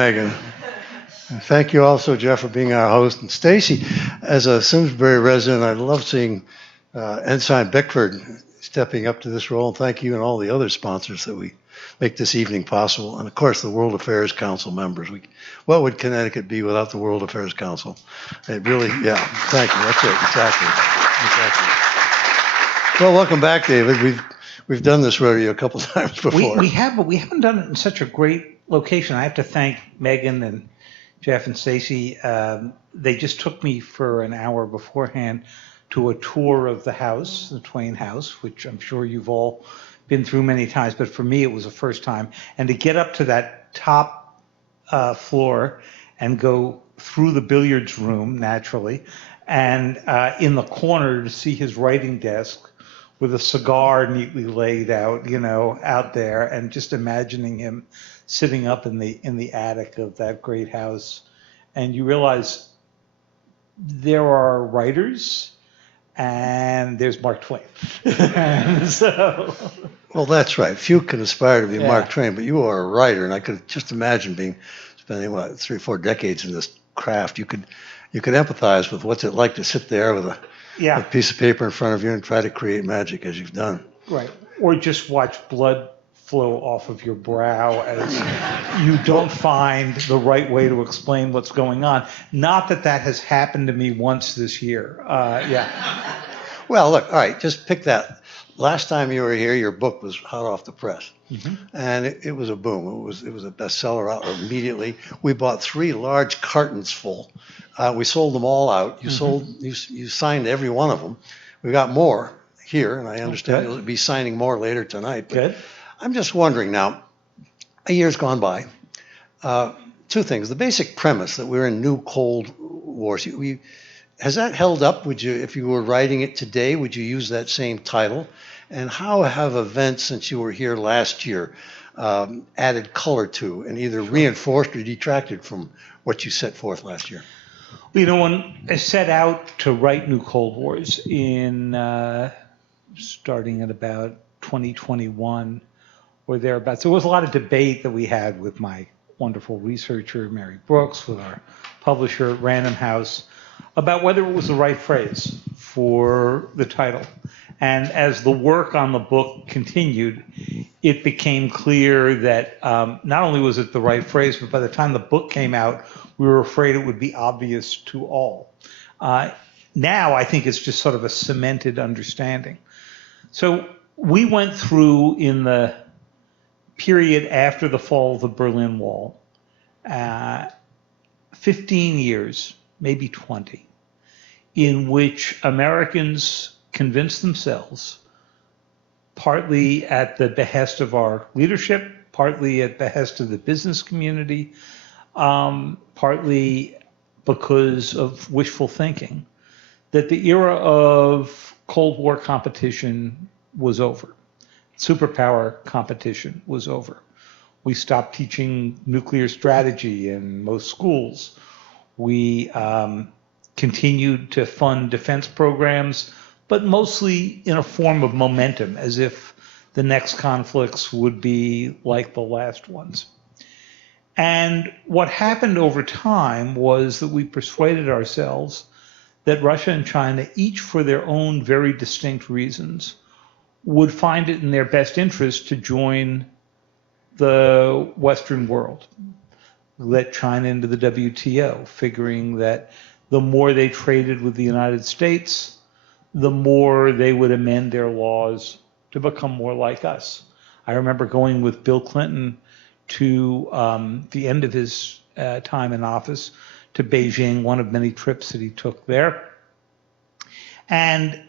Megan. Thank you also, Jeff, for being our host. And Stacy, as a Simsbury resident, I love seeing Ensign Bickford stepping up to this role. And thank you and all the other sponsors that we make this evening possible. And of course, the World Affairs Council members. What would Connecticut be without the World Affairs Council? It really, yeah, thank you. That's it, exactly. Well, welcome back, David. We've done this rodeo a couple times before. We have, but we haven't done it in such a great location. I have to thank Megan and Jeff and Stacy. They just took me for an hour beforehand to a tour of the house, the Twain House, which I'm sure you've all been through many times, but for me it was the first time. And to get up to that top floor and go through the billiards room, naturally, and in the corner to see his writing desk with a cigar neatly laid out, out there, and just imagining him sitting up in the attic of that great house. And you realize there are writers and there's Mark Twain. Well, that's right. Few can aspire to be Mark Twain, but you are a writer, and I could just imagine spending 3 or 4 decades in this craft. You could empathize with what's it like to sit there with a piece of paper in front of you and try to create magic as you've done. Right. Or just watch blood flow off of your brow as you don't find the right way to explain what's going on. Not that has happened to me once this year. Well, look, all right, just pick that. Last time you were here, your book was hot off the press. Mm-hmm. And it was a boom. It was a bestseller out immediately. We bought 3 large cartons full. We sold them all out. You signed every one of them. We got more here, and I understand you'll be signing more later tonight. But good. I'm just wondering now, a year's gone by. 2 things. The basic premise that we're in new Cold Wars. Has that held up? Would you, if you were writing it today, would you use that same title? And how have events since you were here last year added color to and either reinforced or detracted from what you set forth last year? Well, when I set out to write New Cold Wars in starting at about 2021 or thereabouts, there was a lot of debate that we had with my wonderful researcher, Mary Brooks, with our publisher at Random House, about whether it was the right phrase for the title. And as the work on the book continued, it became clear that not only was it the right phrase, but by the time the book came out, we were afraid it would be obvious to all. Now I think it's just sort of a cemented understanding. So we went through, in the period after the fall of the Berlin Wall, 15 years, maybe 20, in which Americans convinced themselves, partly at the behest of our leadership, partly at the behest of the business community, partly because of wishful thinking, that the era of Cold War competition was over. Superpower competition was over. We stopped teaching nuclear strategy in most schools. We continued to fund defense programs, but mostly in a form of momentum, as if the next conflicts would be like the last ones. And what happened over time was that we persuaded ourselves that Russia and China, each for their own very distinct reasons, would find it in their best interest to join the Western world, let China into the WTO, figuring that the more they traded with the United States, the more they would amend their laws to become more like us. I remember going with Bill Clinton to the end of his time in office to Beijing, one of many trips that he took there. And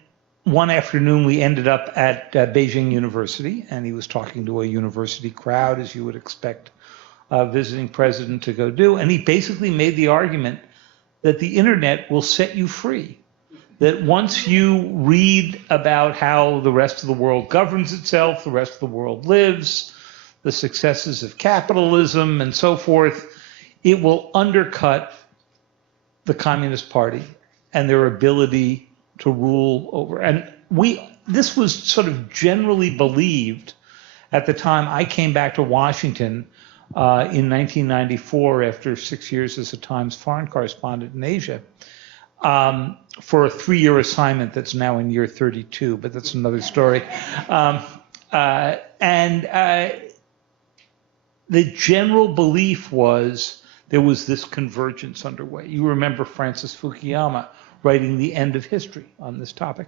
one afternoon we ended up at Beijing University, and he was talking to a university crowd, as you would expect a visiting president to go do. And he basically made the argument that the internet will set you free. That once you read about how the rest of the world governs itself, the rest of the world lives, the successes of capitalism and so forth, it will undercut the Communist Party and their ability to rule over. And this was sort of generally believed at the time I came back to Washington in 1994 after 6 years as a Times foreign correspondent in Asia for a 3-year assignment that's now in year 32, but that's another story. The general belief was there was this convergence underway. You remember Francis Fukuyama writing The End of History on this topic.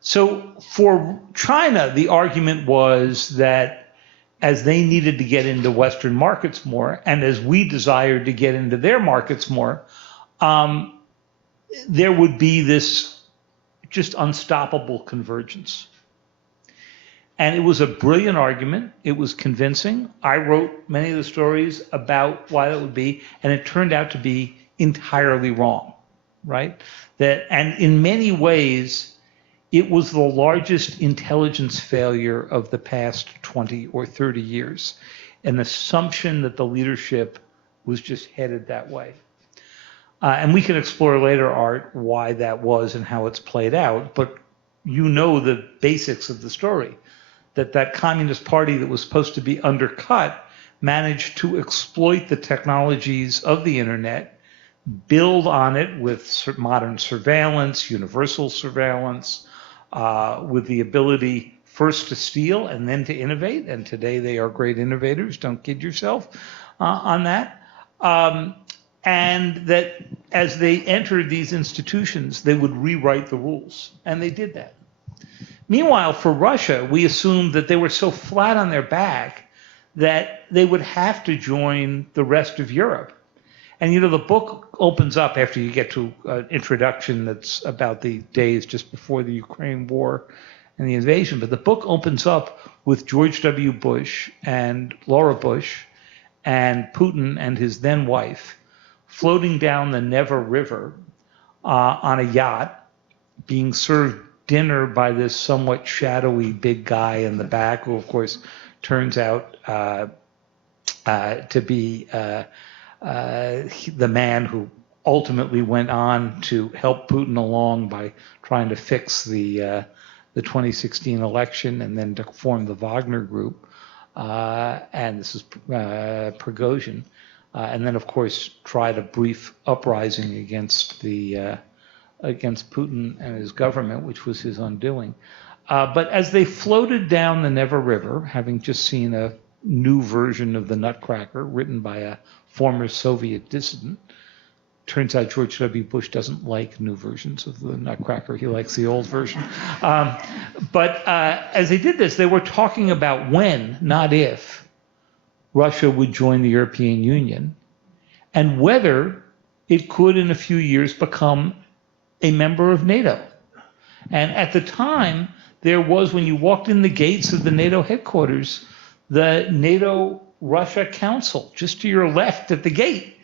So for China, the argument was that as they needed to get into Western markets more, and as we desired to get into their markets more, there would be this just unstoppable convergence. And it was a brilliant argument. It was convincing. I wrote many of the stories about why that would be, and it turned out to be entirely wrong, right? And in many ways, it was the largest intelligence failure of the past 20 or 30 years, an assumption that the leadership was just headed that way. And we can explore later, Art, why that was and how it's played out, but you know the basics of the story, that Communist Party that was supposed to be undercut managed to exploit the technologies of the internet, build on it with modern surveillance, universal surveillance, with the ability first to steal and then to innovate. And today they are great innovators, don't kid yourself on that. And that as they entered these institutions, they would rewrite the rules. And they did that. Meanwhile, for Russia, we assumed that they were so flat on their back that they would have to join the rest of Europe. And, you know, the book opens up after you get to an introduction that's about the days just before the Ukraine war and the invasion. But the book opens up with George W. Bush and Laura Bush and Putin and his then wife floating down the Neva River on a yacht, being served dinner by this somewhat shadowy big guy in the back, who, of course, turns out to be the man who ultimately went on to help Putin along by trying to fix the 2016 election and then to form the Wagner Group. And this is Prigozhin. And then, of course, tried a brief uprising against Putin and his government, which was his undoing. But as they floated down the Neva River, having just seen a new version of the Nutcracker written by a former Soviet dissident, turns out George W. Bush doesn't like new versions of the Nutcracker. He likes the old version. But as they did this, they were talking about when, not if, Russia would join the European Union and whether it could in a few years become a member of NATO. And at the time, there was, when you walked in the gates of the NATO headquarters, the NATO-Russia Council, just to your left at the gate,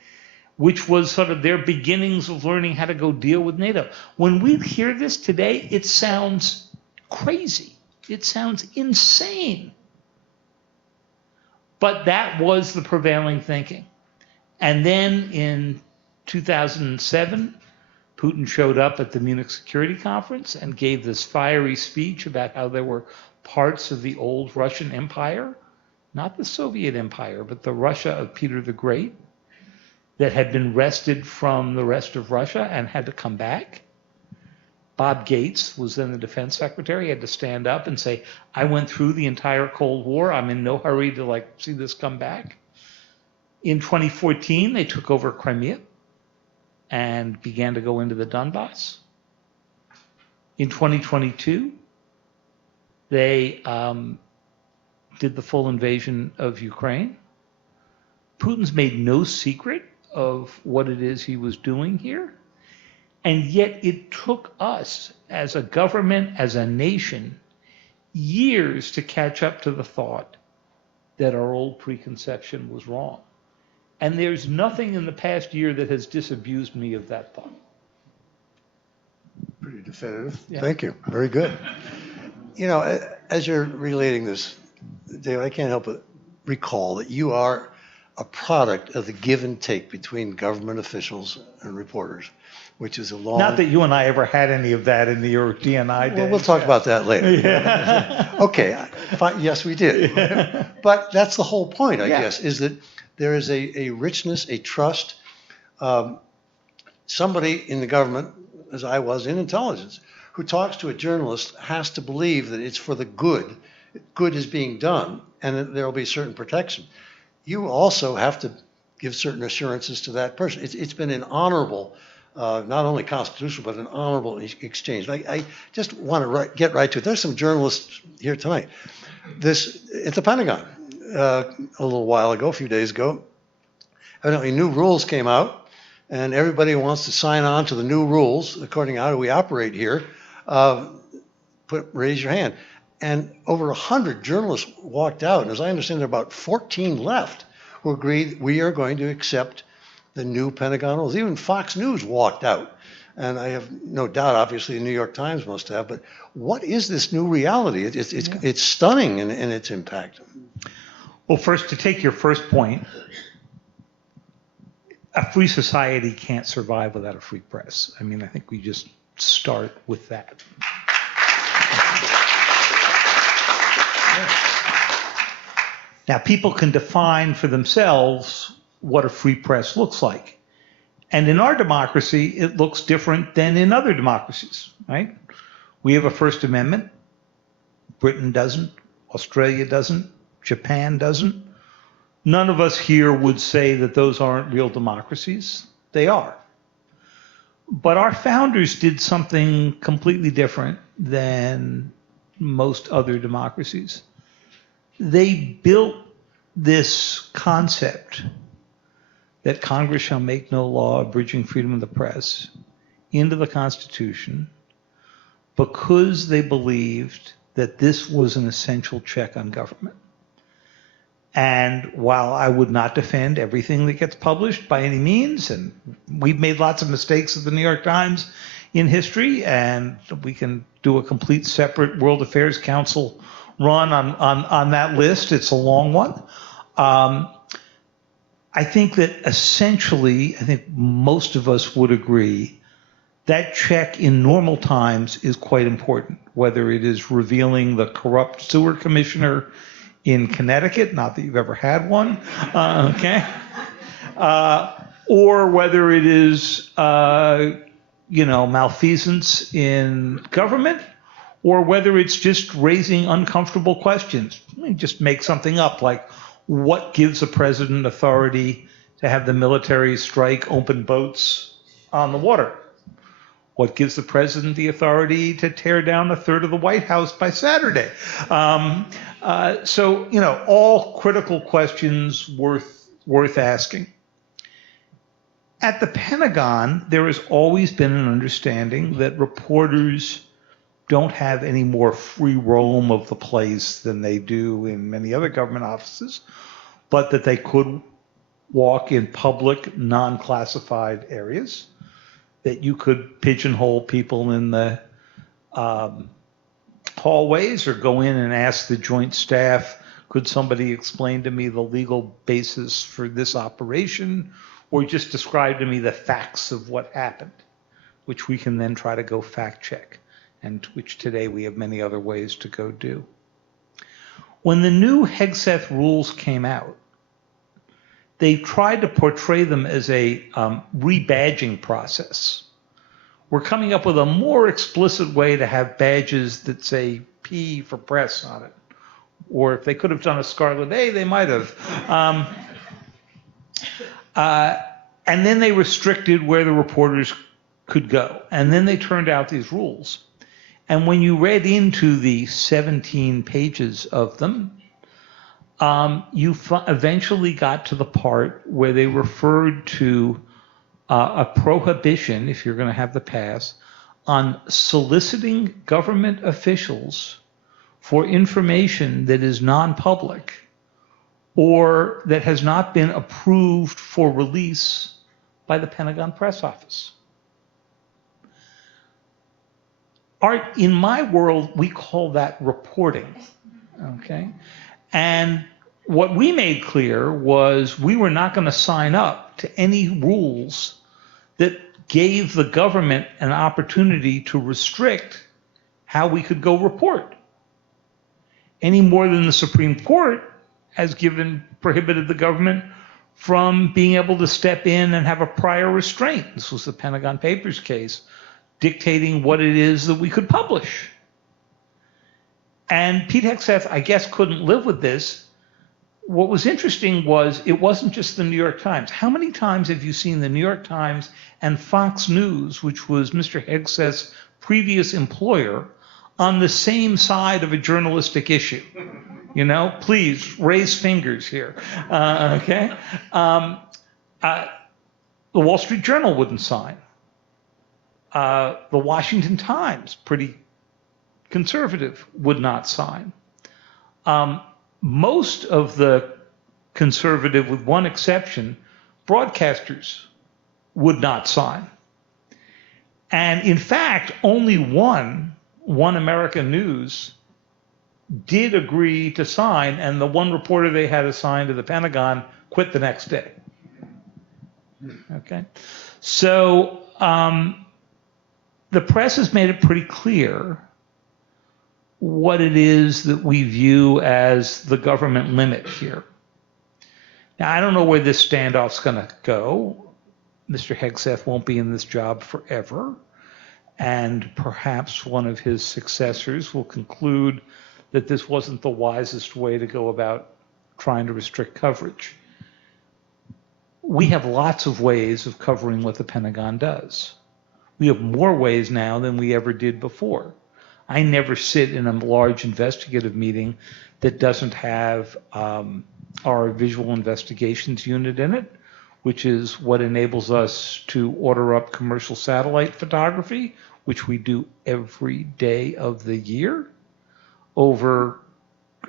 which was sort of their beginnings of learning how to go deal with NATO. When we hear this today, it sounds crazy. It sounds insane. But that was the prevailing thinking. And then in 2007, Putin showed up at the Munich Security Conference and gave this fiery speech about how there were parts of the old Russian Empire, not the Soviet Empire, but the Russia of Peter the Great, that had been wrested from the rest of Russia and had to come back. Bob Gates was then the defense secretary. He had to stand up and say, I went through the entire Cold War. I'm in no hurry to see this come back. In 2014, they took over Crimea and began to go into the Donbass. In 2022, they did the full invasion of Ukraine. Putin's made no secret of what it is he was doing here. And yet it took us as a government, as a nation, years to catch up to the thought that our old preconception was wrong. And there's nothing in the past year that has disabused me of that thought. Pretty definitive. Yeah. Thank you. Very good. You know, as you're relating this, Dave, I can't help but recall that you are a product of the give and take between government officials and reporters. which is a long... Not that you and I ever had any of that in your DNI days. Well, we'll talk about that later. Yeah. Okay, fine, yes, we did. But that's the whole point, I Yeah. guess, is that there is a richness, a trust. Somebody in the government, as I was in intelligence, who talks to a journalist has to believe that it's for the good. Good is being done, and that there will be certain protection. You also have to give certain assurances to that person. It's been an honorable, not only constitutional, but an honorable exchange. I just want to get right to it. There's some journalists here tonight. At the Pentagon, a little while ago, a few days ago, evidently new rules came out, and everybody wants to sign on to the new rules according to how we operate here. Raise your hand. And over 100 journalists walked out, and as I understand, there are about 14 left who agreed we are going to accept the new Pentagon rules. Even Fox News walked out, and I have no doubt, obviously, the New York Times must have. But what is this new reality? It's stunning in its impact. Well, first, to take your first point, a free society can't survive without a free press. I mean, I think we just start with that. Now, people can define for themselves what a free press looks like. And in our democracy, it looks different than in other democracies, right? We have a First Amendment. Britain doesn't. Australia doesn't. Japan doesn't. None of us here would say that those aren't real democracies. They are. But our founders did something completely different than most other democracies. They built this concept that Congress shall make no law abridging freedom of the press into the Constitution because they believed that this was an essential check on government. And while I would not defend everything that gets published by any means, and we've made lots of mistakes at the New York Times in history, and we can do a complete separate World Affairs Council run on that list. It's a long one. I think that essentially, I think most of us would agree that check in normal times is quite important, whether it is revealing the corrupt sewer commissioner in Connecticut, not that you've ever had one, okay? Or whether it is, malfeasance in government, or whether it's just raising uncomfortable questions. Let me just make something up, like what gives the president authority to have the military strike open boats on the water? What gives the president the authority to tear down a third of the White House by Saturday? All critical questions worth asking. At the Pentagon, there has always been an understanding that reporters don't have any more free roam of the place than they do in many other government offices, but that they could walk in public, non-classified areas, that you could pigeonhole people in the hallways or go in and ask the joint staff, could somebody explain to me the legal basis for this operation, or just describe to me the facts of what happened, which we can then try to go fact check, and which today we have many other ways to go do. When the new Hegseth rules came out, they tried to portray them as a rebadging process. We're coming up with a more explicit way to have badges that say P for press on it. Or if they could have done a scarlet A, they might have. And then they restricted where the reporters could go. And then they turned out these rules. And when you read into the 17 pages of them, you eventually got to the part where they referred to a prohibition, if you're going to have the pass, on soliciting government officials for information that is non-public or that has not been approved for release by the Pentagon press office. Art, in my world, we call that reporting, okay? And what we made clear was we were not going to sign up to any rules that gave the government an opportunity to restrict how we could go report, any more than the Supreme Court has prohibited the government from being able to step in and have a prior restraint. This was the Pentagon Papers case, dictating what it is that we could publish. And Pete Hegseth, I guess, couldn't live with this. What was interesting was it wasn't just the New York Times. How many times have you seen the New York Times and Fox News, which was Mr. Hegseth's previous employer, on the same side of a journalistic issue? You know, please raise fingers here. Okay? The Wall Street Journal wouldn't sign. The Washington Times, pretty conservative, would not sign. Most of the conservative, with one exception, broadcasters would not sign. And in fact, only One American News did agree to sign, and the one reporter they had assigned to the Pentagon quit the next day. Okay? So the press has made it pretty clear what it is that we view as the government limit here. Now, I don't know where this standoff's going to go. Mr. Hegseth won't be in this job forever, and perhaps one of his successors will conclude that this wasn't the wisest way to go about trying to restrict coverage. We have lots of ways of covering what the Pentagon does. We have more ways now than we ever did before. I never sit in a large investigative meeting that doesn't have our visual investigations unit in it, which is what enables us to order up commercial satellite photography, which we do every day of the year, over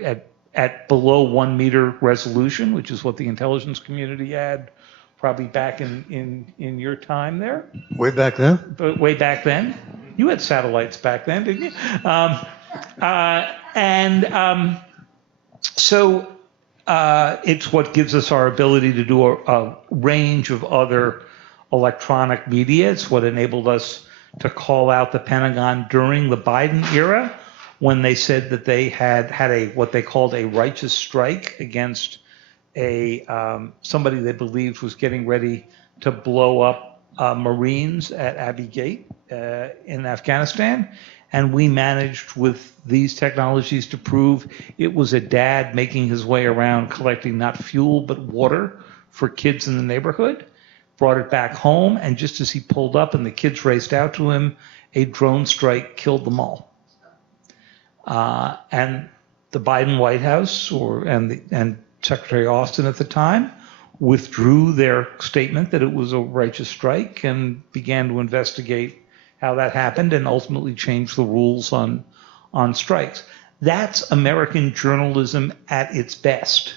at below 1 meter resolution, which is what the intelligence community had probably back in your time there. Way back then? But way back then. You had satellites back then, didn't you? So it's what gives us our ability to do a range of other electronic media. It's what enabled us to call out the Pentagon during the Biden era, when they said that they had what they called a righteous strike against somebody they believed was getting ready to blow up Marines at Abbey Gate in Afghanistan. And we managed with these technologies to prove it was a dad making his way around collecting not fuel but water for kids in the neighborhood, brought it back home, and just as he pulled up and the kids raced out to him, a drone strike killed them all. And the Biden White House and Secretary Austin at the time withdrew their statement that it was a righteous strike and began to investigate how that happened and ultimately changed the rules on strikes. That's American journalism at its best.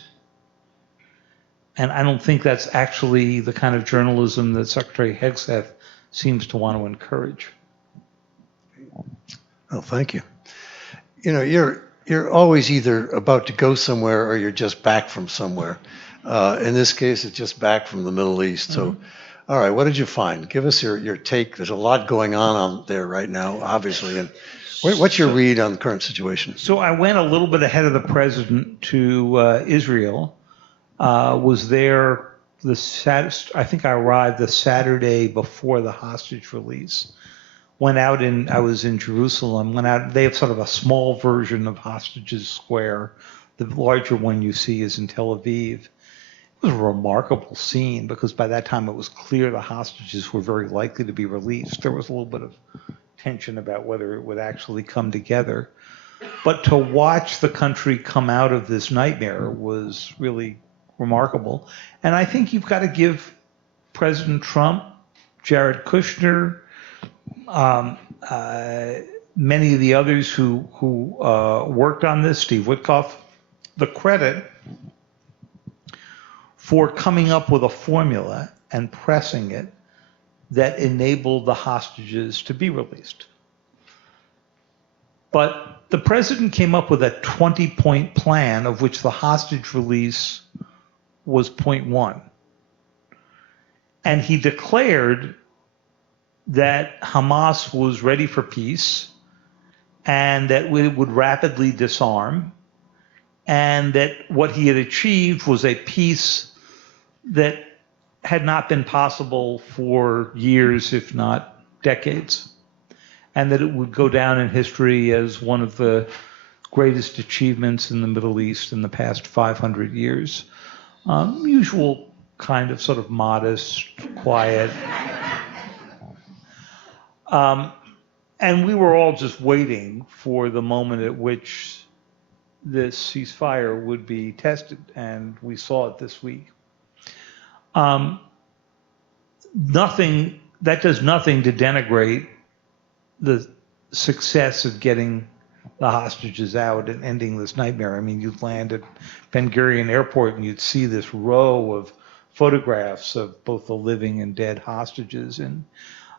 And I don't think that's actually the kind of journalism that Secretary Hegseth seems to want to encourage. Oh, thank you. You know, you're always either about to go somewhere or you're just back from somewhere. In this case, it's just back from the Middle East. So, all right, what did you find? Give us your take. There's a lot going on there right now, obviously. And what's your read on the current situation? So I went a little bit ahead of the president to Israel. Was there I think I arrived the Saturday before the hostage release. I was in Jerusalem, they have sort of a small version of Hostages Square. The larger one you see is in Tel Aviv. It was a remarkable scene because by that time it was clear the hostages were very likely to be released. There was a little bit of tension about whether it would actually come together. But to watch the country come out of this nightmare was really remarkable. And I think you've got to give President Trump, Jared Kushner, many of the others who worked on this, Steve Witkoff, the credit for coming up with a formula and pressing it that enabled the hostages to be released. But the president came up with a 20-point plan, of which the hostage release was point one. And he declared that Hamas was ready for peace and that it would rapidly disarm, and that what he had achieved was a peace that had not been possible for years, if not decades, and that it would go down in history as one of the greatest achievements in the Middle East in the past 500 years. Usual kind of sort of modest, quiet. And we were all just waiting for the moment at which this ceasefire would be tested, and we saw it this week. That does nothing to denigrate the success of getting the hostages out and ending this nightmare. I mean, you'd land at Ben Gurion Airport and you'd see this row of photographs of both the living and dead hostages, and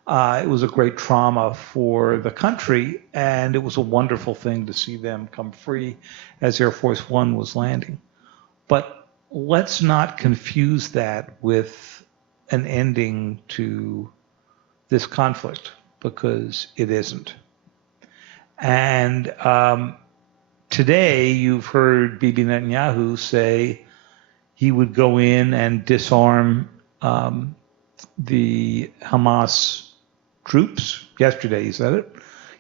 it was a great trauma for the country, and it was a wonderful thing to see them come free as Air Force One was landing. But let's not confuse that with an ending to this conflict, because it isn't. And today you've heard Bibi Netanyahu say he would go in and disarm the Hamas troops. Yesterday he said it.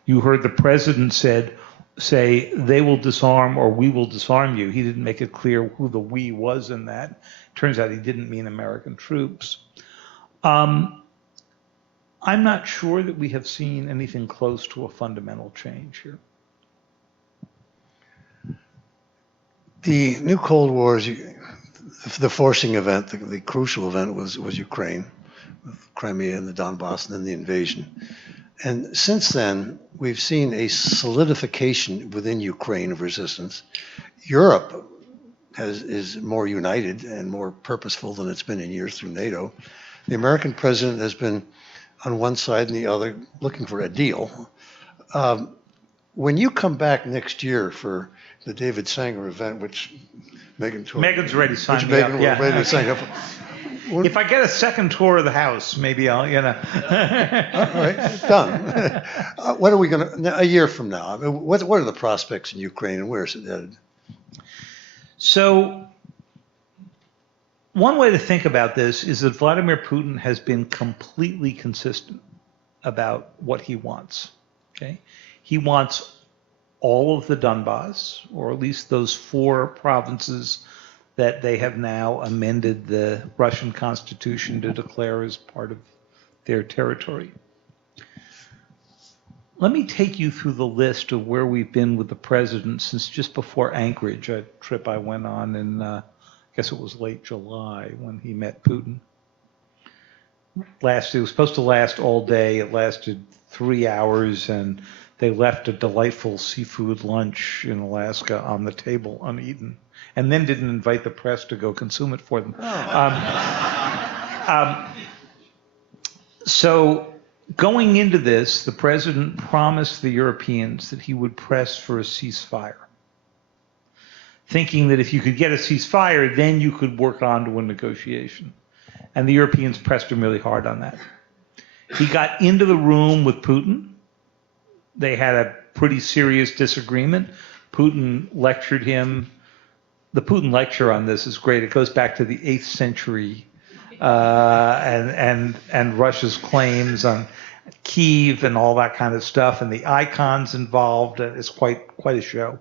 You heard the president say they will disarm or we will disarm you. He didn't make it clear who the we was in that. Turns out he didn't mean American troops. I'm not sure that we have seen anything close to a fundamental change here. The new Cold War, the forcing event, the crucial event was Ukraine, with Crimea and the Donbass and then the invasion. And since then, we've seen a solidification within Ukraine of resistance. Europe is more united and more purposeful than it's been in years through NATO. The American president has been on one side and the other looking for a deal. When you come back next year for the David Sanger event, which Megan's ready to sign me up. Yeah. If I get a second tour of the house, maybe I'll, All right, done. What are we going to, a year from now, I mean, what are the prospects in Ukraine and where is it headed? So, one way to think about this is that Vladimir Putin has been completely consistent about what he wants. Okay, he wants all of the Donbass, or at least those 4 provinces that they have now amended the Russian constitution to declare as part of their territory. Let me take you through the list of where we've been with the president since just before Anchorage, a trip I went on in, I guess it was late July when he met Putin. It was supposed to last all day. It lasted 3 hours, and they left a delightful seafood lunch in Alaska on the table uneaten, and then didn't invite the press to go consume it for them. So going into this, the president promised the Europeans that he would press for a ceasefire, thinking that if you could get a ceasefire, then you could work on to a negotiation. And the Europeans pressed him really hard on that. He got into the room with Putin. They had a pretty serious disagreement. Putin lectured him. The Putin lecture on this is great. It goes back to the 8th century and Russia's claims on Kyiv and all that kind of stuff, and the icons involved. It's quite a show.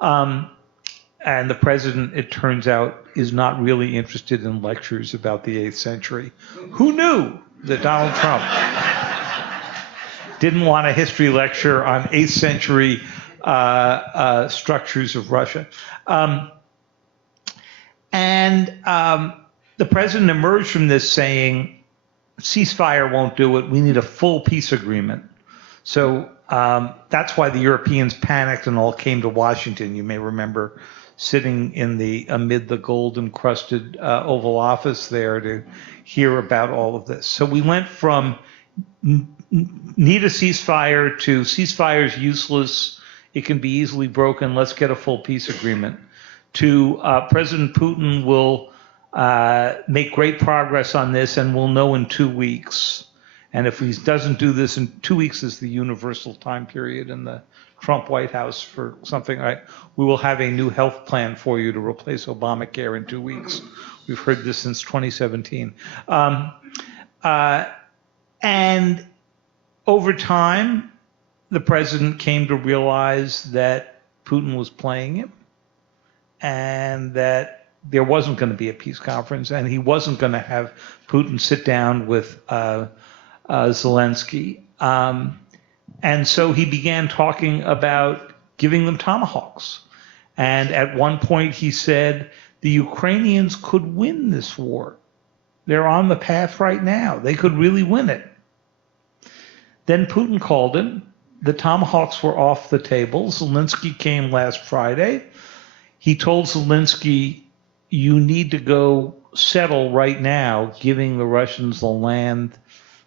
And the president, it turns out, is not really interested in lectures about the 8th century. Who knew that Donald Trump didn't want a history lecture on 8th century structures of Russia? The president emerged from this saying, ceasefire won't do it. We need a full peace agreement. So that's why the Europeans panicked and all came to Washington. You may remember sitting amid the gold-encrusted Oval Office there to hear about all of this. So we went from need a ceasefire to ceasefire's useless, it can be easily broken, let's get a full peace agreement, to President Putin will make great progress on this and we'll know in 2 weeks. And if he doesn't do this in 2 weeks is the universal time period in the Trump White House for something like, we will have a new health plan for you to replace Obamacare in 2 weeks. We've heard this since 2017. And over time, the president came to realize that Putin was playing him and that there wasn't going to be a peace conference and he wasn't going to have Putin sit down with Zelensky. And so he began talking about giving them tomahawks. And at one point he said, the Ukrainians could win this war. They're on the path right now. They could really win it. Then Putin called him. The tomahawks were off the table. Zelensky came last Friday. He told Zelensky, you need to go settle right now, giving the Russians the land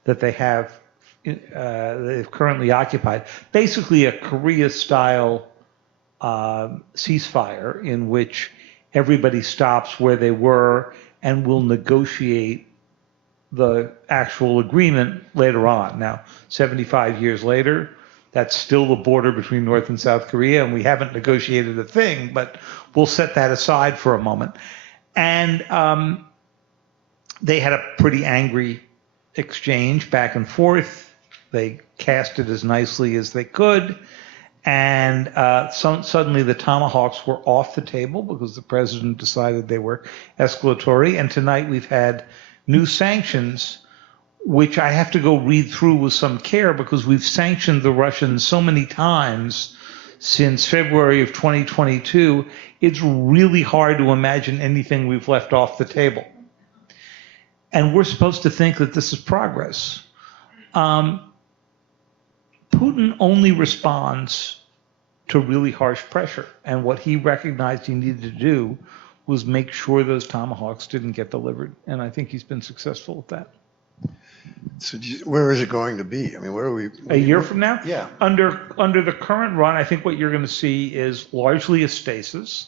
that they have they've currently occupied. Basically a Korea-style ceasefire in which everybody stops where they were and will negotiate the actual agreement later on. Now, 75 years later, that's still the border between North and South Korea, and we haven't negotiated a thing, but we'll set that aside for a moment. And they had a pretty angry exchange back and forth. They cast it as nicely as they could. And suddenly the tomahawks were off the table because the president decided they were escalatory. And tonight we've had new sanctions, which I have to go read through with some care because we've sanctioned the Russians so many times since February of 2022. It's really hard to imagine anything we've left off the table. And we're supposed to think that this is progress. Putin only responds to really harsh pressure. And what he recognized he needed to do was make sure those tomahawks didn't get delivered. And I think he's been successful at that. So where is it going to be? I mean, where are we? A year from now? Yeah. Under the current run, I think what you're going to see is largely a stasis,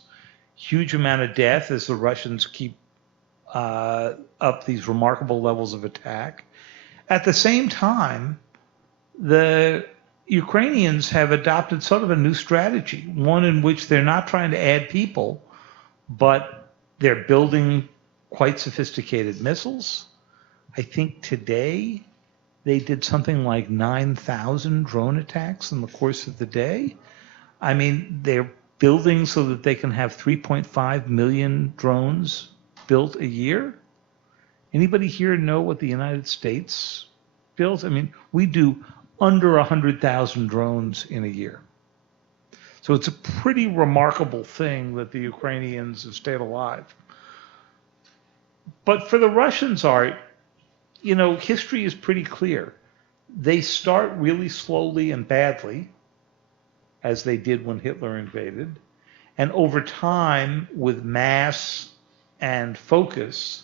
huge amount of death as the Russians keep up these remarkable levels of attack. At the same time, the Ukrainians have adopted sort of a new strategy, one in which they're not trying to add people, but they're building quite sophisticated missiles. I think today they did something like 9,000 drone attacks in the course of the day. I mean, they're building so that they can have 3.5 million drones built a year. Anybody here know what the United States builds? I mean, we do under 100,000 drones in a year. So it's a pretty remarkable thing that the Ukrainians have stayed alive. But for the Russians, Art, you know, history is pretty clear. They start really slowly and badly, as they did when Hitler invaded. And over time, with mass and focus,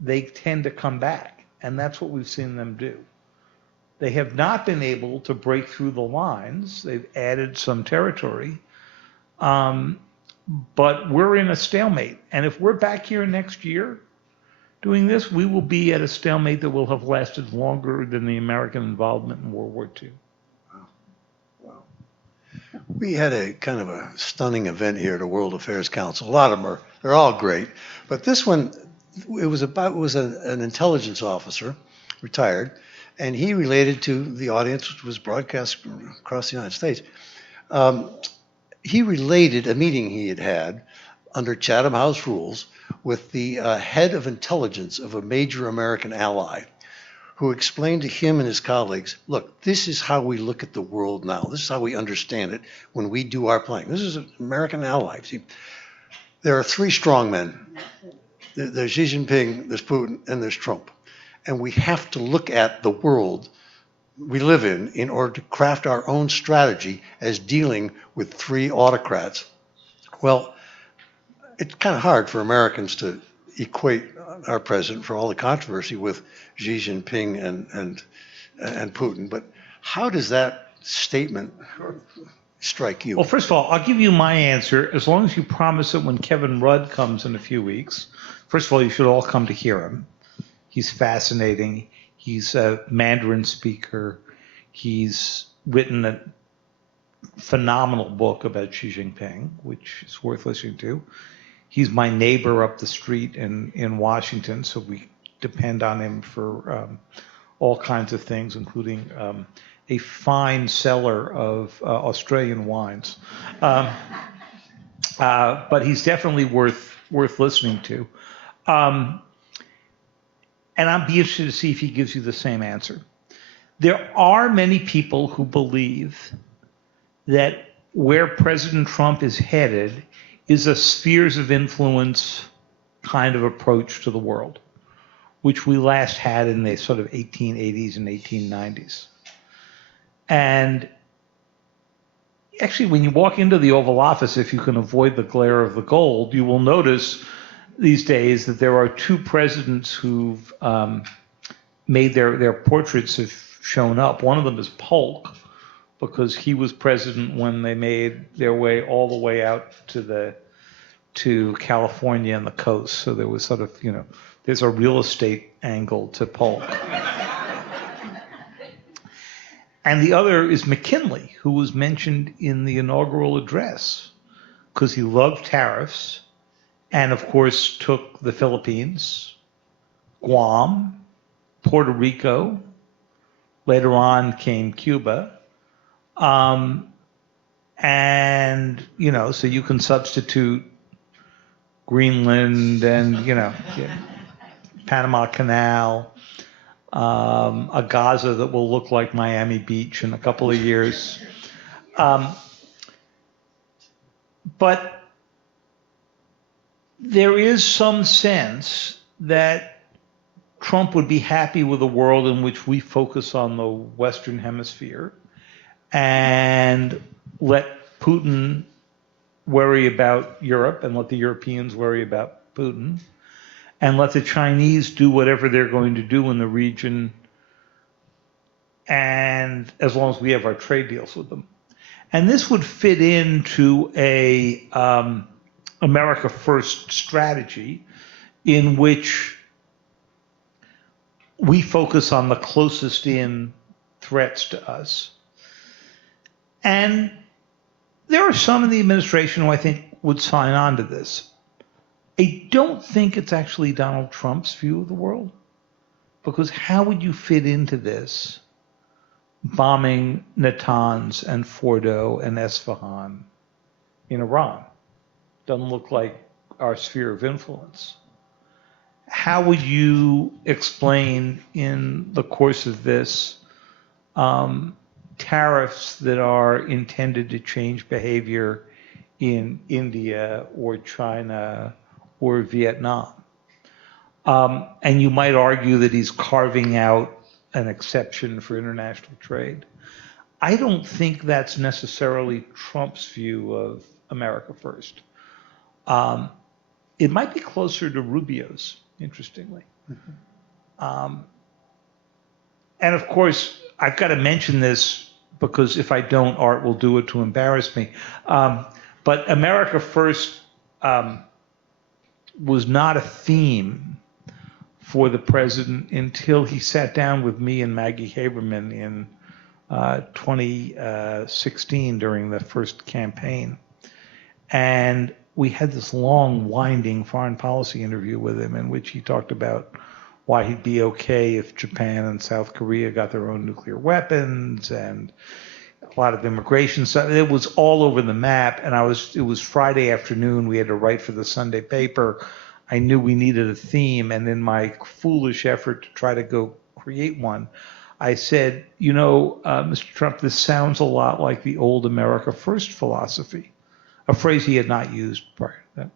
they tend to come back. And that's what we've seen them do. They have not been able to break through the lines. They've added some territory. But we're in a stalemate. And if we're back here next year doing this, we will be at a stalemate that will have lasted longer than the American involvement in World War II. Wow. We had a kind of a stunning event here at the World Affairs Council. A lot of them they're all great. But this one, it was an intelligence officer, retired, and he related to the audience, which was broadcast across the United States. He related a meeting he had had under Chatham House rules with the head of intelligence of a major American ally, who explained to him and his colleagues, look, this is how we look at the world now. This is how we understand it when we do our planning. This is an American ally. See, there are three strong men. There's Xi Jinping, there's Putin, and there's Trump. And we have to look at the world we live in order to craft our own strategy as dealing with three autocrats. Well, it's kind of hard for Americans to equate our president, for all the controversy, with Xi Jinping and Putin. But how does that statement strike you? Well, first of all, I'll give you my answer as long as you promise that when Kevin Rudd comes in a few weeks. First of all, you should all come to hear him. He's fascinating. He's a Mandarin speaker. He's written a phenomenal book about Xi Jinping, which is worth listening to. He's my neighbor up the street in Washington, so we depend on him for all kinds of things, including a fine cellar of Australian wines. But he's definitely worth listening to. And I'd be interested to see if he gives you the same answer. There are many people who believe that where President Trump is headed is a spheres of influence kind of approach to the world, which we last had in the sort of 1880s and 1890s. And actually, when you walk into the Oval Office, if you can avoid the glare of the gold, you will notice these days that there are two presidents who've made their portraits have shown up. One of them is Polk, because he was president when they made their way all the way out to California and the coast. So there was sort of, there's a real estate angle to Polk. And the other is McKinley, who was mentioned in the inaugural address because he loved tariffs and, of course, took the Philippines, Guam, Puerto Rico. Later on came Cuba. And, so you can substitute Greenland and, Panama Canal, a Gaza that will look like Miami Beach in a couple of years. But there is some sense that Trump would be happy with a world in which we focus on the Western Hemisphere and let Putin worry about Europe and let the Europeans worry about Putin and let the Chinese do whatever they're going to do in the region, and as long as we have our trade deals with them. And this would fit into a America First strategy in which we focus on the closest in threats to us. And there are some in the administration who I think would sign on to this. I don't think it's actually Donald Trump's view of the world, because how would you fit into this bombing Natanz and Fordo and Esfahan in Iran? Doesn't look like our sphere of influence. How would you explain in the course of this tariffs that are intended to change behavior in India or China or Vietnam? And you might argue that he's carving out an exception for international trade. I don't think that's necessarily Trump's view of America First. It might be closer to Rubio's, interestingly. Mm-hmm. And of course, I've got to mention this because if I don't, Art will do it to embarrass me. But America First was not a theme for the president until he sat down with me and Maggie Haberman in 2016 during the first campaign. And we had this long, winding foreign policy interview with him in which he talked about why he'd be okay if Japan and South Korea got their own nuclear weapons and a lot of immigration stuff. It was all over the map. And it was Friday afternoon. We had to write for the Sunday paper. I knew we needed a theme. And in my foolish effort to try to go create one, I said, Mr. Trump, this sounds a lot like the old America First philosophy, a phrase he had not used prior to that.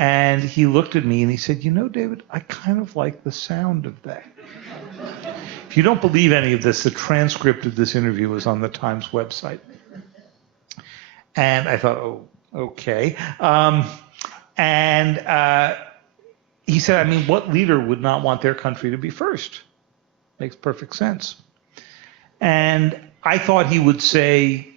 And he looked at me and he said, David, I kind of like the sound of that. If you don't believe any of this, the transcript of this interview is on the Times website. And I thought, oh, okay. He said, what leader would not want their country to be first? Makes perfect sense. And I thought he would say,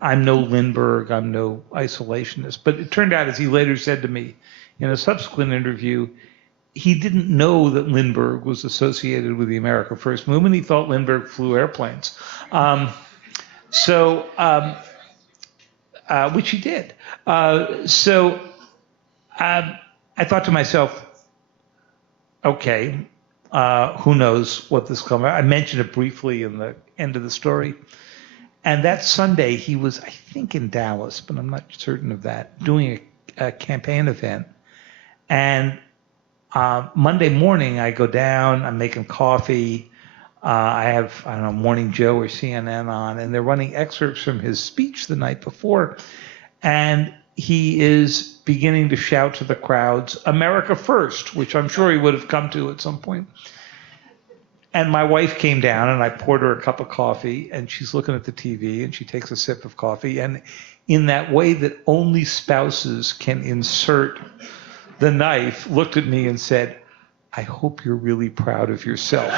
I'm no Lindbergh, I'm no isolationist. But it turned out, as he later said to me in a subsequent interview, he didn't know that Lindbergh was associated with the America First movement. He thought Lindbergh flew airplanes. Which he did. I thought to myself, okay, who knows what this comes. I mentioned it briefly in the end of the story. And that Sunday, he was, I think, in Dallas, but I'm not certain of that, doing a campaign event. And Monday morning, I go down, I'm making coffee. I have, I don't know, Morning Joe or CNN on, and they're running excerpts from his speech the night before. And he is beginning to shout to the crowds, America first, which I'm sure he would have come to at some point. And my wife came down and I poured her a cup of coffee and she's looking at the TV and she takes a sip of coffee. And in that way that only spouses can insert the knife, looked at me and said, I hope you're really proud of yourself.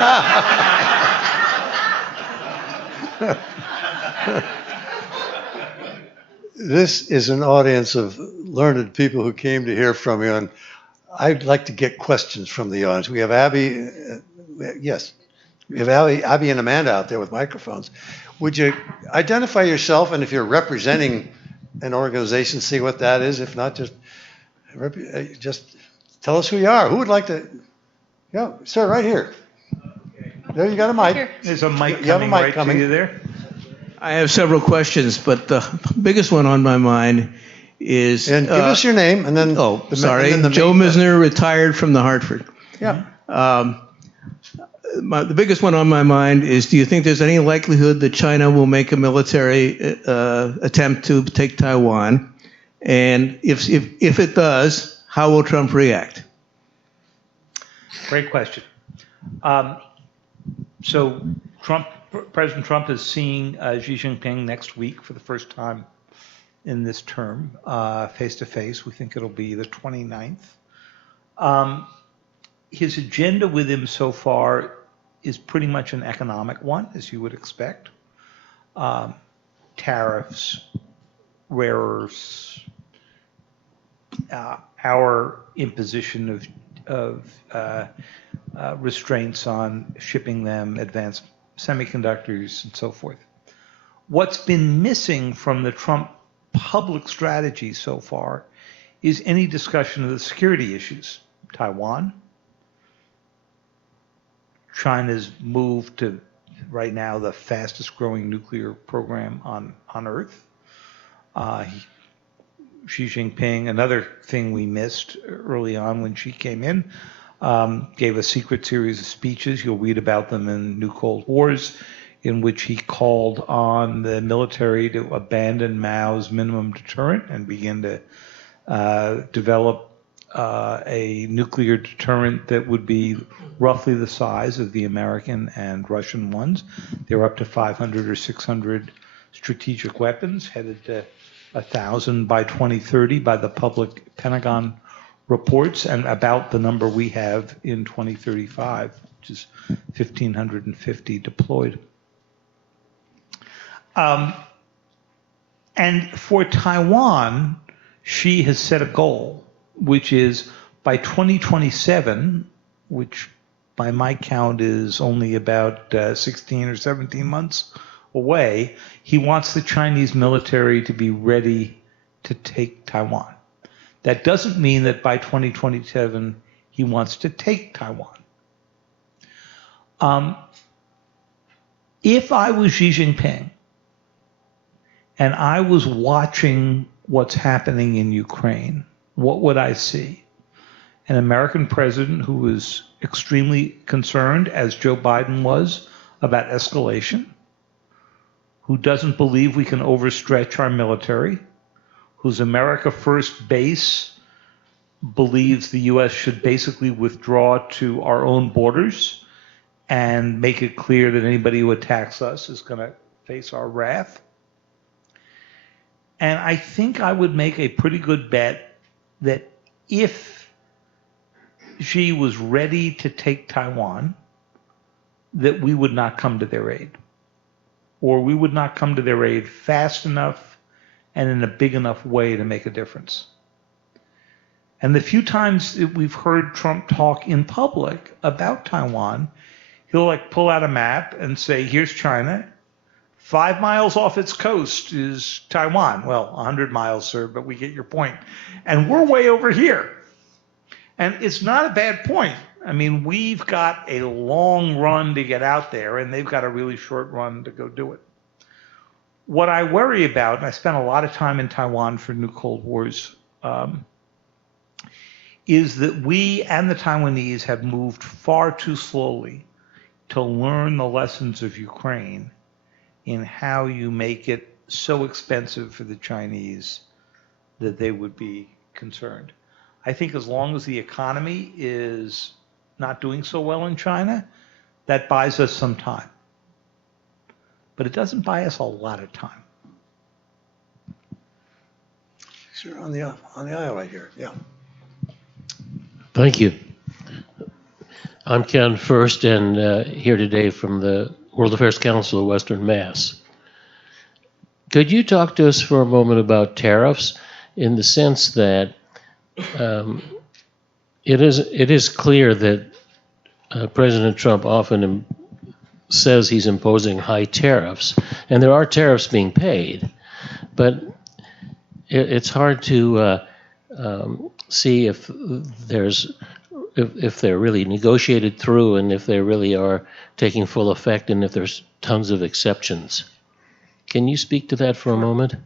This is an audience of learned people who came to hear from you, and I'd like to get questions from the audience. We have Abby, yes, we have Abby and Amanda out there with microphones. Would you identify yourself, and if you're representing an organization, see what that is? If not, just tell us who you are. Who would like to? Yeah, sir, right here. There, you got a mic. There's a mic you have a mic coming to you there. I have several questions, but the biggest one on my mind is... And give us your name, and then... Joe Misner, retired from the Hartford. Yeah. The biggest one on my mind is, do you think there's any likelihood that China will make a military attempt to take Taiwan? And if it does, how will Trump react? Great question. So President Trump is seeing Xi Jinping next week for the first time in this term, face-to-face. We think it'll be the 29th. His agenda with him so far is pretty much an economic one, as you would expect. Tariffs, rare earths, our imposition of restraints on shipping them, advanced semiconductors, and so forth. What's been missing from the Trump public strategy so far is any discussion of the security issues. Taiwan, China's move to, right now, the fastest growing nuclear program on Earth. Xi Jinping, another thing we missed early on when she came in, gave a secret series of speeches. You'll read about them in New Cold Wars, in which he called on the military to abandon Mao's minimum deterrent and begin to develop a nuclear deterrent that would be roughly the size of the American and Russian ones. They're up to 500 or 600 strategic weapons, headed to 1,000 by 2030 by the public Pentagon reports, and about the number we have in 2035, which is 1,550 deployed. And for Taiwan, Xi has set a goal, which is by 2027, which by my count is only about 16 or 17 months away, he wants the Chinese military to be ready to take Taiwan. That doesn't mean that by 2027 he wants to take Taiwan. If I was Xi Jinping and I was watching what's happening in Ukraine, what would I see? An American president who is extremely concerned, as Joe Biden was, about escalation, who doesn't believe we can overstretch our military, whose America First base believes the U.S. should basically withdraw to our own borders and make it clear that anybody who attacks us is going to face our wrath. And I think I would make a pretty good bet that if Xi was ready to take Taiwan, that we would not come to their aid. Or we would not come to their aid fast enough and in a big enough way to make a difference. And the few times that we've heard Trump talk in public about Taiwan, he'll like pull out a map and say, here's China. 5 miles off its coast is Taiwan. Well, 100 miles, sir, but we get your point. And we're way over here. And it's not a bad point. I mean, we've got a long run to get out there, and they've got a really short run to go do it. What I worry about, and I spent a lot of time in Taiwan for New Cold Wars, is that we and the Taiwanese have moved far too slowly to learn the lessons of Ukraine in how you make it so expensive for the Chinese that they would be concerned. I think as long as the economy is not doing so well in China, that buys us some time. But it doesn't buy us a lot of time. Sure, on the aisle right here. Yeah. Thank you. I'm Ken First, and here today from the World Affairs Council of Western Mass. Could you talk to us for a moment about tariffs in the sense that it is clear that President Trump often says he's imposing high tariffs, and there are tariffs being paid, but it's hard to see if they're really negotiated through and if they really are taking full effect and if there's tons of exceptions. Can you speak to that for a moment?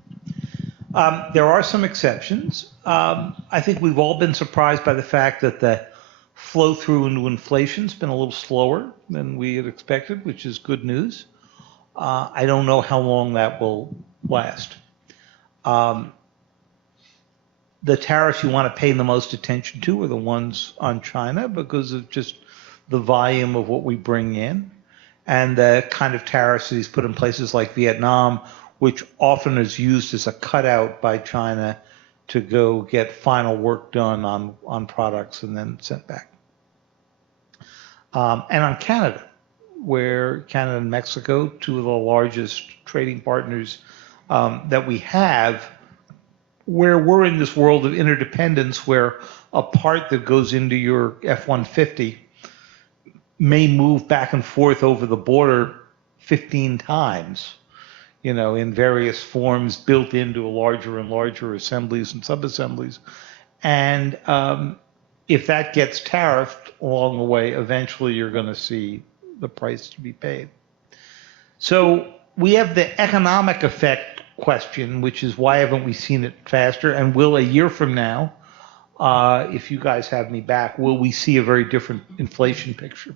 There are some exceptions. I think we've all been surprised by the fact that the flow through into inflation's been a little slower than we had expected, which is good news. I don't know how long that will last. The tariffs you want to pay the most attention to are the ones on China because of just the volume of what we bring in and the kind of tariffs that he's put in places like Vietnam, which often is used as a cutout by China to go get final work done on products and then sent back. And on Canada, where Canada and Mexico, two of the largest trading partners that we have, where we're in this world of interdependence where a part that goes into your F-150 may move back and forth over the border 15 times, you know, in various forms built into larger and larger assemblies and sub-assemblies. And if that gets tariffed along the way, eventually you're going to see the price to be paid. So we have the economic effect question, which is why haven't we seen it faster? And will a year from now, if you guys have me back, will we see a very different inflation picture?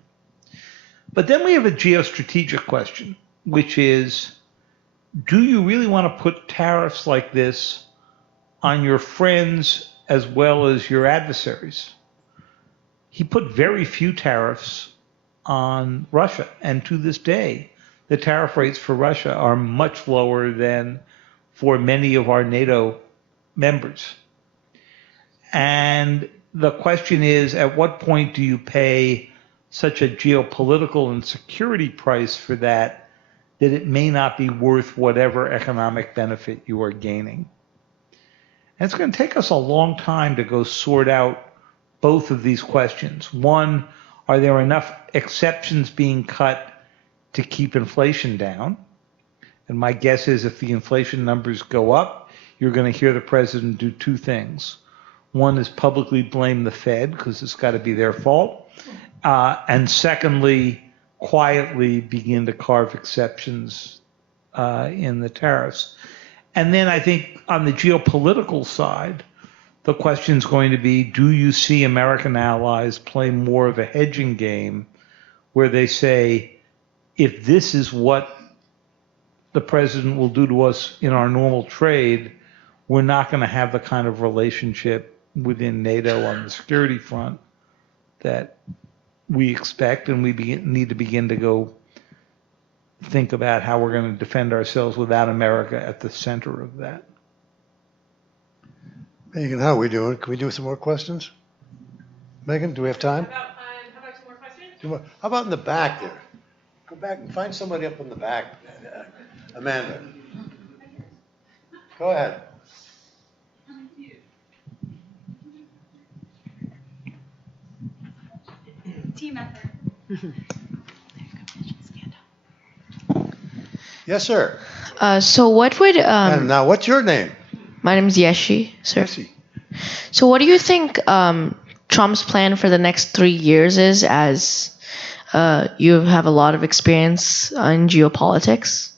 But then we have a geostrategic question, which is, do you really want to put tariffs like this on your friends as well as your adversaries? He put very few tariffs on Russia, and to this day, the tariff rates for Russia are much lower than for many of our NATO members. And the question is, at what point do you pay such a geopolitical and security price for that it may not be worth whatever economic benefit you are gaining? And it's going to take us a long time to go sort out both of these questions. One, are there enough exceptions being cut to keep inflation down? And my guess is if the inflation numbers go up, you're going to hear the president do two things. One is publicly blame the Fed because it's got to be their fault. And secondly, quietly begin to carve exceptions in the tariffs. And then I think on the geopolitical side, the question is going to be, do you see American allies play more of a hedging game where they say, if this is what the president will do to us in our normal trade, we're not going to have the kind of relationship within NATO on the security front that we expect, and we need to begin to go think about how we're going to defend ourselves without America at the center of that. Megan, how are we doing? Can we do some more questions? Megan, do we have time? How about some more questions? How about in the back there? Go back and find somebody up in the back. Amanda. Go ahead. Team effort. Yes, sir. So what would And now, what's your name? my name is Yeshi, sir. Jesse. So what do you think Trump's plan for the next 3 years is, as you have a lot of experience in geopolitics?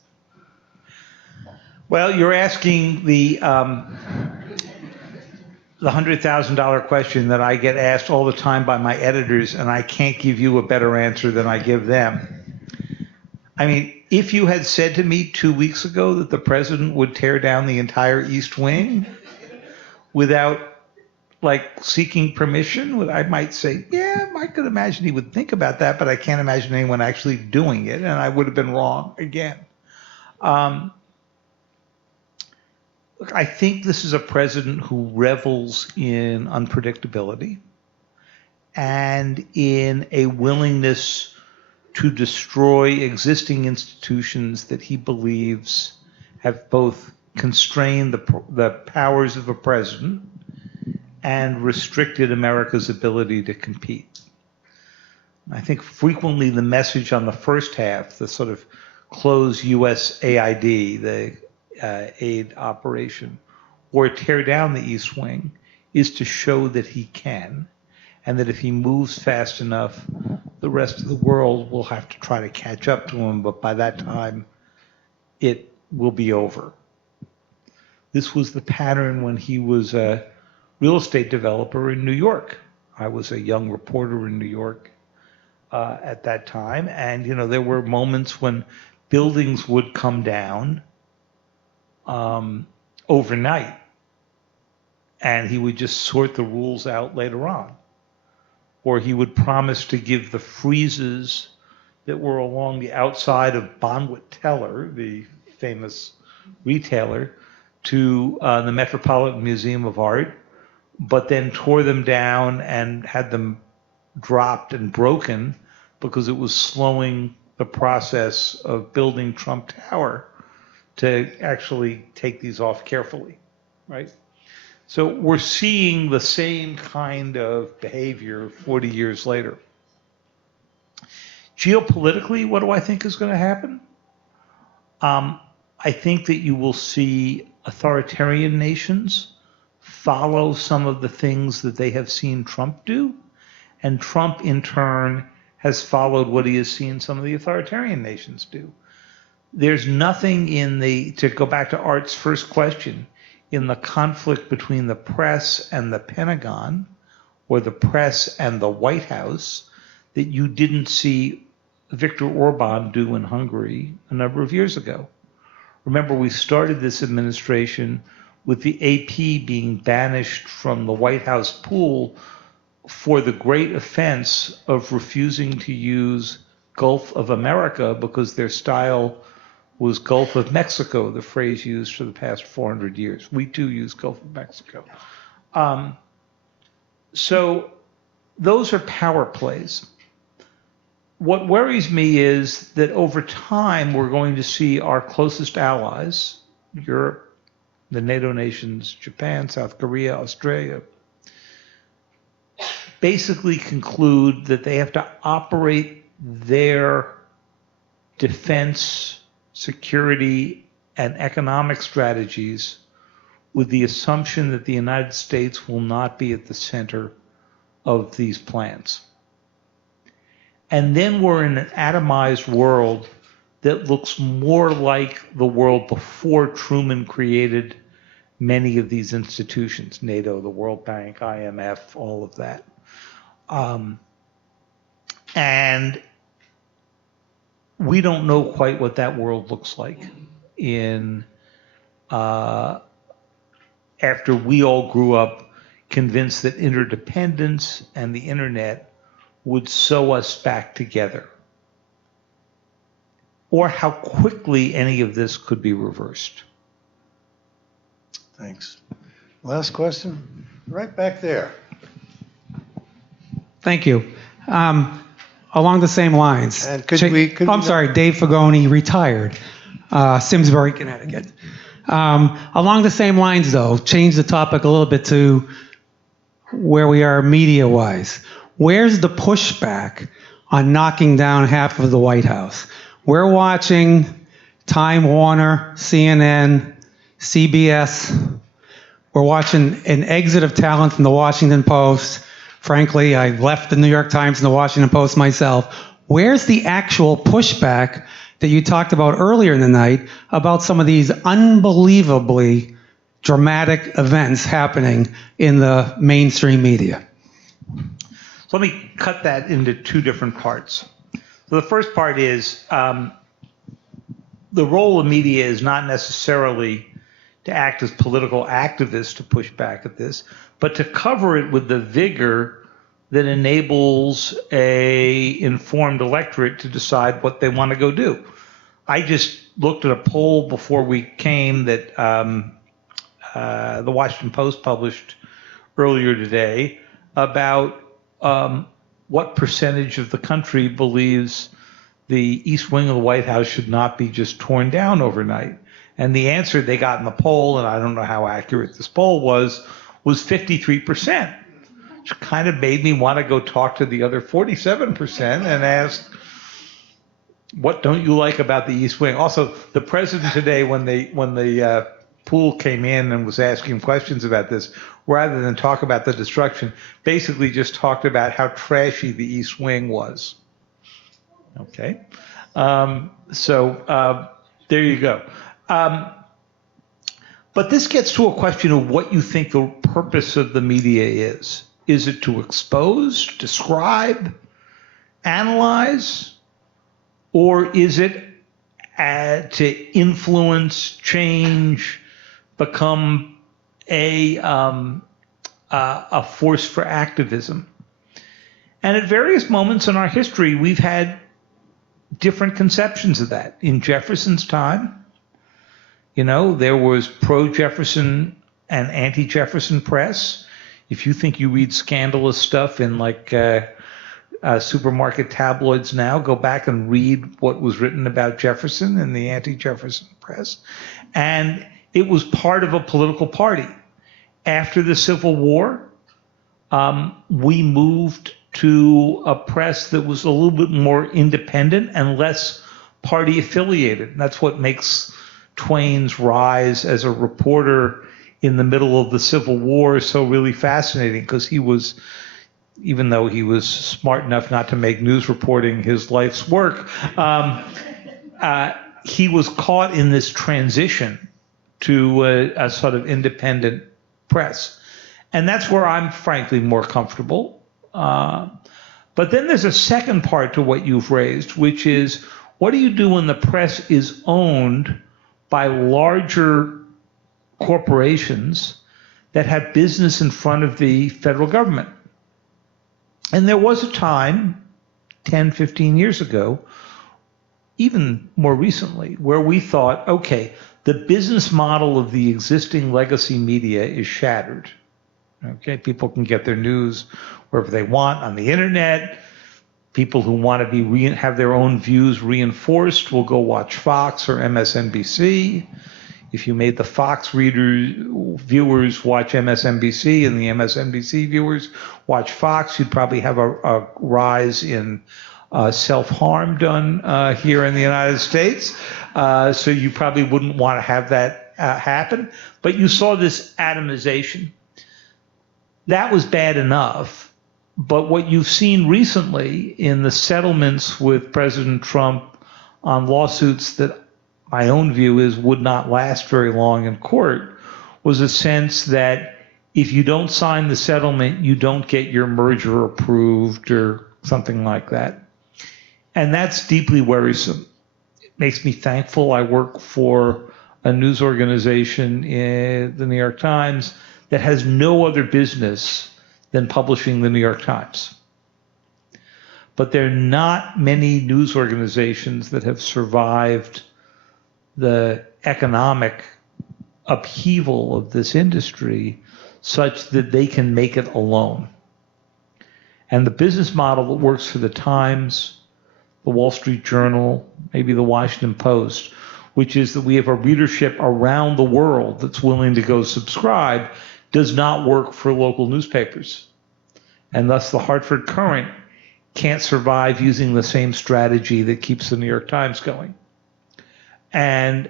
Well, you're asking the $100,000 question that I get asked all the time by my editors, and I can't give you a better answer than I give them. I mean, if you had said to me 2 weeks ago that the president would tear down the entire East Wing without seeking permission, I might say, yeah, I could imagine he would think about that, but I can't imagine anyone actually doing it, and I would have been wrong again. Look, I think this is a president who revels in unpredictability and in a willingness to destroy existing institutions that he believes have both constrained the powers of a president and restricted America's ability to compete. I think frequently the message on the first half, the sort of close U.S. AID, the aid operation, or tear down the East Wing, is to show that he can, and that if he moves fast enough, the rest of the world will have to try to catch up to him, but by that time, it will be over. This was the pattern when he was a real estate developer in New York. I was a young reporter in New York at that time, and there were moments when buildings would come down overnight, and he would just sort the rules out later on. Or he would promise to give the friezes that were along the outside of Bonwit Teller, the famous retailer, to the Metropolitan Museum of Art, but then tore them down and had them dropped and broken because it was slowing the process of building Trump Tower to actually take these off carefully, right? So we're seeing the same kind of behavior 40 years later. Geopolitically, what do I think is going to happen? I think that you will see authoritarian nations follow some of the things that they have seen Trump do, and Trump in turn has followed what he has seen some of the authoritarian nations do. There's nothing to go back to Art's first question, in the conflict between the press and the Pentagon, or the press and the White House, that you didn't see Viktor Orban do in Hungary a number of years ago. Remember, we started this administration with the AP being banished from the White House pool for the great offense of refusing to use Gulf of America because their style was Gulf of Mexico, the phrase used for the past 400 years. We too use Gulf of Mexico. So those are power plays. What worries me is that over time we're going to see our closest allies, Europe, the NATO nations, Japan, South Korea, Australia, basically conclude that they have to operate their defense, security, and economic strategies with the assumption that the United States will not be at the center of these plans. And then we're in an atomized world that looks more like the world before Truman created many of these institutions, NATO, the World Bank, IMF, all of that. And we don't know quite what that world looks like after we all grew up convinced that interdependence and the internet would sew us back together, or how quickly any of this could be reversed. Thanks. Last question, right back there. Thank you. Along the same lines. And I'm sorry, Dave Fagoni, retired, Simsbury, Connecticut. Along the same lines, though, change the topic a little bit to where we are media-wise. where's the pushback on knocking down half of the White House? We're watching Time Warner, CNN, CBS. We're watching an exit of talent from the Washington Post. Frankly, I left the New York Times and the Washington Post myself. Where's the actual pushback that you talked about earlier in the night about some of these unbelievably dramatic events happening in the mainstream media? So let me cut that into two different parts. So the first part is the role of media is not necessarily to act as political activists to push back at this, but to cover it with the vigor that enables a informed electorate to decide what they want to go do. I just looked at a poll before we came that the Washington Post published earlier today about what percentage of the country believes the East Wing of the White House should not be just torn down overnight. And the answer they got in the poll, and I don't know how accurate this poll was 53%, which kind of made me want to go talk to the other 47% and ask, what don't you like about the East Wing? Also, the president today, when the pool came in and was asking questions about this, rather than talk about the destruction, basically just talked about how trashy the East Wing was. Okay, so there you go. But this gets to a question of what you think the purpose of the media is. Is it to expose, describe, analyze, or is it to influence, change, become a force for activism? And at various moments in our history, we've had different conceptions of that. In Jefferson's time, there was pro-Jefferson and anti-Jefferson press. If you think you read scandalous stuff in supermarket tabloids now, go back and read what was written about Jefferson in the anti-Jefferson press. And it was part of a political party. After the Civil War, we moved to a press that was a little bit more independent and less party affiliated. And that's what makes Twain's rise as a reporter in the middle of the Civil War so really fascinating, because he was, even though he was smart enough not to make news reporting his life's work, he was caught in this transition to a sort of independent press. And that's where I'm frankly more comfortable. But then there's a second part to what you've raised, which is, what do you do when the press is owned by larger corporations that have business in front of the federal government? And there was a time 10, 15 years ago, even more recently, where we thought, okay, the business model of the existing legacy media is shattered. Okay, people can get their news wherever they want on the internet. People who want to have their own views reinforced will go watch Fox or MSNBC. If you made the Fox viewers watch MSNBC and the MSNBC viewers watch Fox, you'd probably have a rise in self-harm done here in the United States. So you probably wouldn't want to have that happen. But you saw this atomization. That was bad enough. But what you've seen recently in the settlements with President Trump on lawsuits that my own view is would not last very long in court was a sense that if you don't sign the settlement, you don't get your merger approved or something like that. And that's deeply worrisome. It makes me thankful I work for a news organization in the New York Times that has no other business than publishing the New York Times. But there are not many news organizations that have survived the economic upheaval of this industry such that they can make it alone. And the business model that works for the Times, the Wall Street Journal, maybe the Washington Post, which is that we have a readership around the world that's willing to go subscribe, does not work for local newspapers. And thus the Hartford Courant can't survive using the same strategy that keeps the New York Times going. And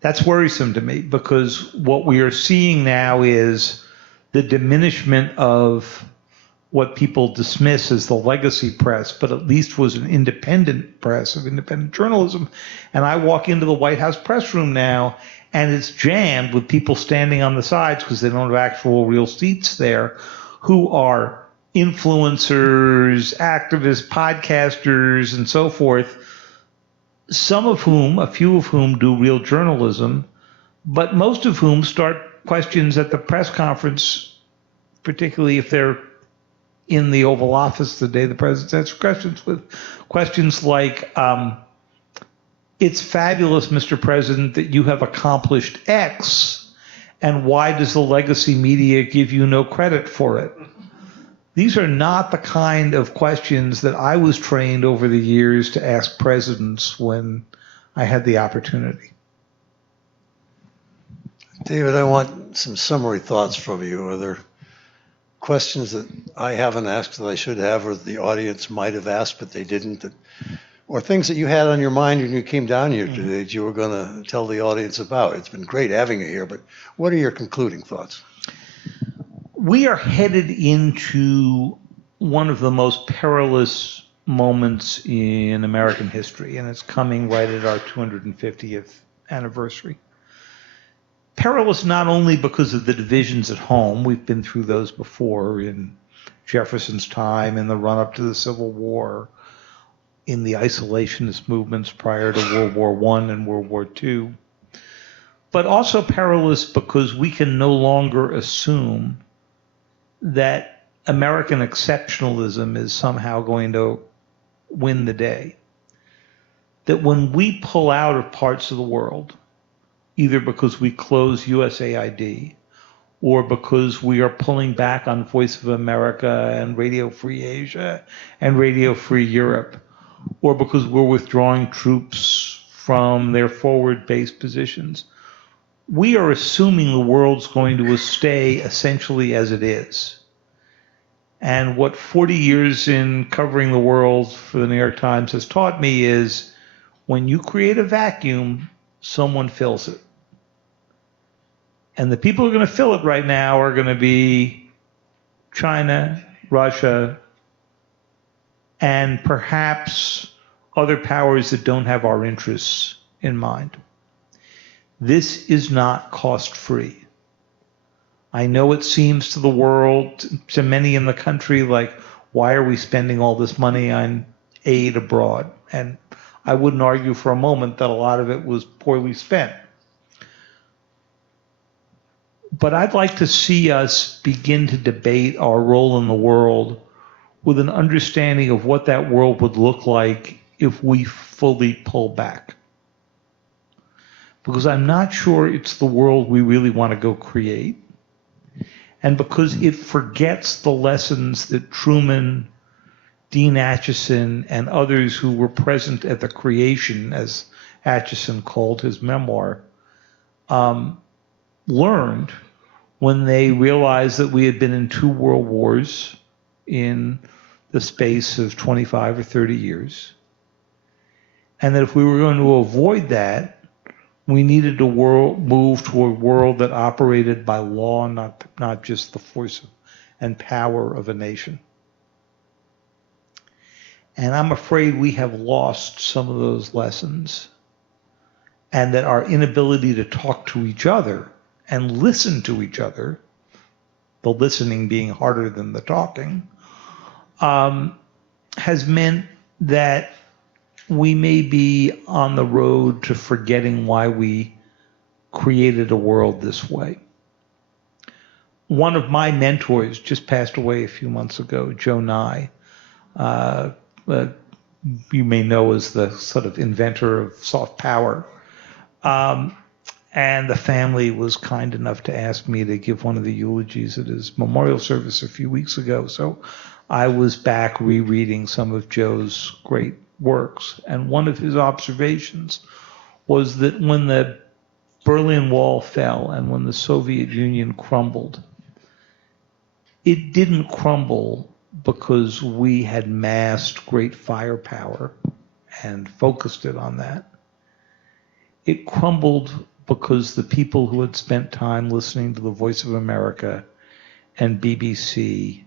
that's worrisome to me, because what we are seeing now is the diminishment of what people dismiss as the legacy press, but at least was an independent press of independent journalism. And I walk into the White House press room now, and it's jammed with people standing on the sides because they don't have actual real seats there, who are influencers, activists, podcasters, and so forth, some of whom, a few of whom, do real journalism, but most of whom start questions at the press conference, particularly if they're in the Oval Office the day the president answers questions, with questions like, it's fabulous, Mr. President, that you have accomplished X, and why does the legacy media give you no credit for it? These are not the kind of questions that I was trained over the years to ask presidents when I had the opportunity. David, I want some summary thoughts from you. Are there questions that I haven't asked that I should have, or the audience might have asked but they didn't, or things that you had on your mind when you came down here today that you were going to tell the audience about? It's been great having you here, but what are your concluding thoughts? We are headed into one of the most perilous moments in American history, and it's coming right at our 250th anniversary. Perilous not only because of the divisions at home, we've been through those before in Jefferson's time, in the run-up to the Civil War, in the isolationist movements prior to World War I and World War II, but also perilous because we can no longer assume that American exceptionalism is somehow going to win the day. That when we pull out of parts of the world, either because we close USAID or because we are pulling back on Voice of America and Radio Free Asia and Radio Free Europe, or because we're withdrawing troops from their forward base positions, we are assuming the world's going to stay essentially as it is. And what 40 years in covering the world for the New York Times has taught me is, when you create a vacuum, someone fills it. And the people who are going to fill it right now are going to be China, Russia, and perhaps other powers that don't have our interests in mind. This is not cost-free. I know it seems to the world, to many in the country, like, why are we spending all this money on aid abroad? And I wouldn't argue for a moment that a lot of it was poorly spent. But I'd like to see us begin to debate our role in the world with an understanding of what that world would look like if we fully pull back. Because I'm not sure it's the world we really want to go create. And because it forgets the lessons that Truman, Dean Acheson, and others who were present at the creation, as Acheson called his memoir, learned when they realized that we had been in 2 world wars in the space of 25 or 30 years. And that if we were going to avoid that, we needed to move to a world that operated by law, not just the force and power of a nation. And I'm afraid we have lost some of those lessons, and that our inability to talk to each other and listen to each other, the listening being harder than the talking, has meant that we may be on the road to forgetting why we created a world this way. One of my mentors just passed away a few months ago, Joe Nye. You may know as the sort of inventor of soft power. And the family was kind enough to ask me to give one of the eulogies at his memorial service a few weeks ago. So I was back rereading some of Joe's great works. And one of his observations was that when the Berlin Wall fell and when the Soviet Union crumbled, it didn't crumble because we had massed great firepower and focused it on that. It crumbled because the people who had spent time listening to the Voice of America and BBC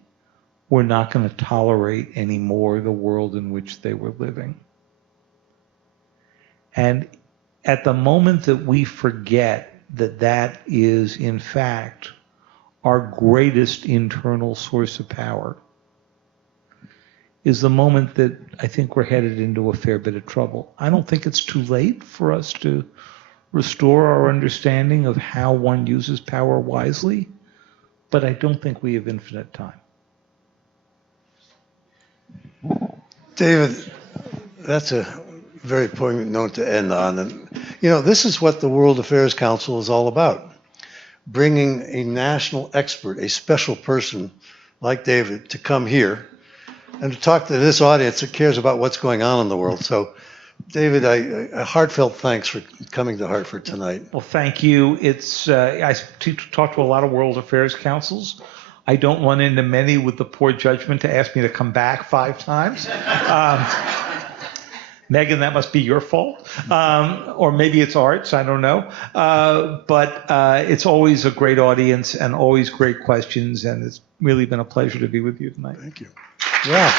were not going to tolerate anymore the world in which they were living. And at the moment that we forget that that is, in fact, our greatest internal source of power, is the moment that I think we're headed into a fair bit of trouble. I don't think it's too late for us to restore our understanding of how one uses power wisely, but I don't think we have infinite time. David, that's a very poignant note to end on. And, this is what the World Affairs Council is all about. Bringing a national expert, a special person like David, to come here and to talk to this audience that cares about what's going on in the world. So, David, a heartfelt thanks for coming to Hartford tonight. Well, thank you. I talk to a lot of World Affairs Councils. I don't run into many with the poor judgment to ask me to come back 5 times. Megan, that must be your fault. Or maybe it's Art's, I don't know. But it's always a great audience and always great questions, and it's really been a pleasure to be with you tonight. Thank you. Yeah.